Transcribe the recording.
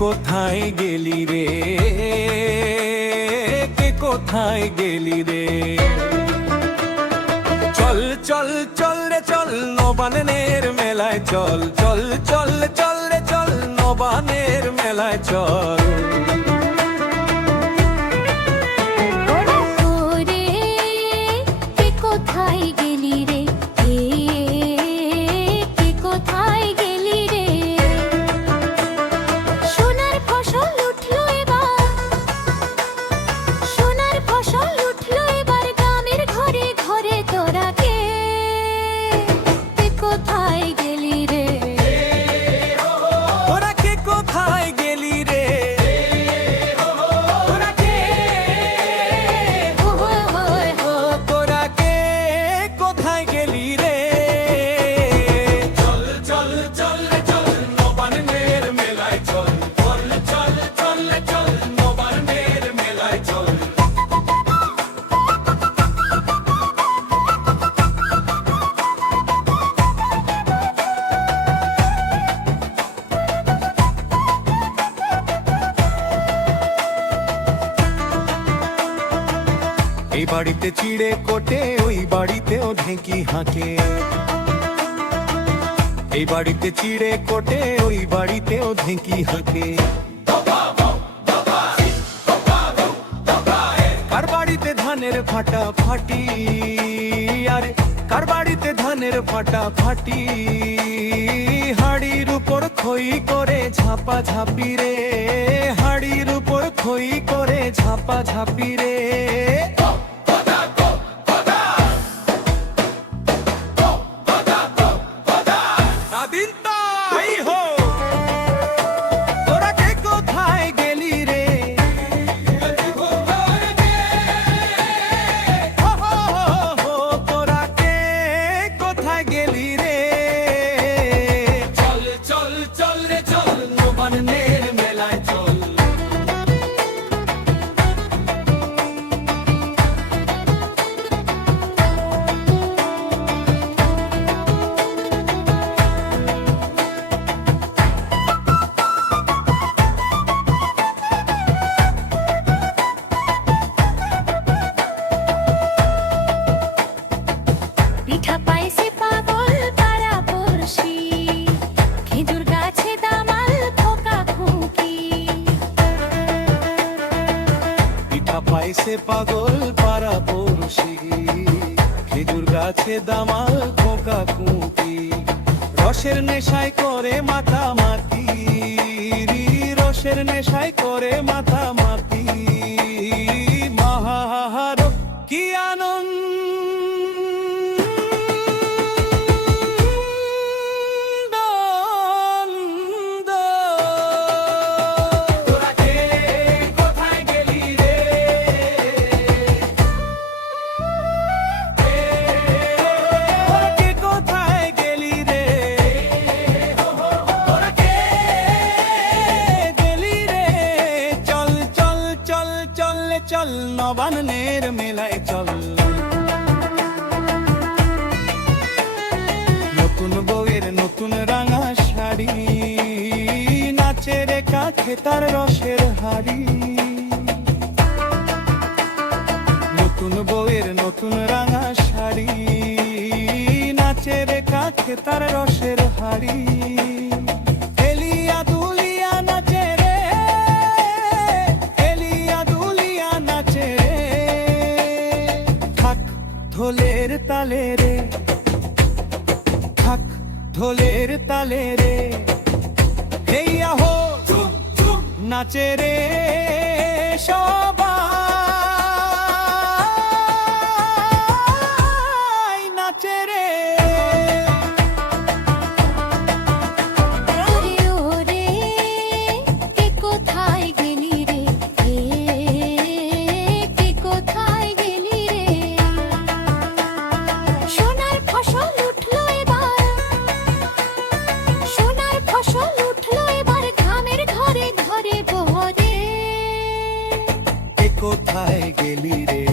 কোথায় গেলি রে, কে কোথায় গেলি রে? চল চল চল রে চল, নবানের মেলায় চল, চল চল চল রে চল, নবানের মেলায় চল। কোথায় গেলি রে, কে কোথায় গেলি রে? সোনার ফসল উঠলো এবার, সোনার ফসল উঠলো এবার গ্রামের ঘরে ঘরে। তোরা কে কোথায় গেলি রে? তোরা কে কোথায় গেলি রে? তোরা কে, তোরা কে কোথায় গেলি রে? চল চল চল রে চল, নবানের মেলায় চল, চল চল চল রে চল, নবানের মেলায় চল। এই বাড়িতে চিড়ে কোটে, ওই বাড়িতেও ঢেঁকি হাঁকে। এই বাড়িতে চিড়ে কোটে, ওই বাড়িতেও ঢেঁকি হাঁকে। কার বাড়িতে ধানের ফাটা ফাটি, আরে কার বাড়িতে ধানের ফাটা ফাটি। হাড়ির উপর খই করে ঝাপা ঝাপি রে, হাড়ির উপর খই করে ঝাপা ঝাপি রে। তোরা কে কোথায় গেলি রে? তোরা কে কোথায় গেলি রে? চল চল চল রে চল, নবানের মেলায় চল। পিঠা পাইছে পাগল পাড়া পড়শি, খেজুর গাছে দামাল খোকা খুকি। পিঠা পাইছে পাগল পাড়া পড়শি, খেজুর গাছে দামাল খোকা খুঁটি। রসের নেশায় করে মাথা মাতি, রসের নেশায় করে মাথা মাতি। মহাহার কি আনন্দ, তোরা কে কোথায় গেলি রে? তোরা কে কোথায় গেলি রে? তোরা কে গেলি রে? চল চল চল চল রে চল, নবানের মেলায় চল। নতুন বউয়ের নতুন রাঙা শাড়ি, নাচে রে কাছে তার রসের হাড়ি। নতুন বউয়ের নতুন রাঙা শাড়ি, নাচে রে কাছে তার রসের হাড়ি। এলিয়া দুলিয়া নাচে রে, এলিয়া দুলিয়া নাচে রে। থাক ঢোলের তালে রে, থাক ঢোলের তালে রে। হেইয়া হো নাচে রে সবাই, নাচে রে। ওরে ওরে কে কোথায় গেলি রে, কে কোথায় গেলি রে? সোনার ফসল উঠলো এবার, সোনার ফসল উঠলো এবার গ্রামের ঘরে ঘরে বহরে। কে কোথায় গেলি রে?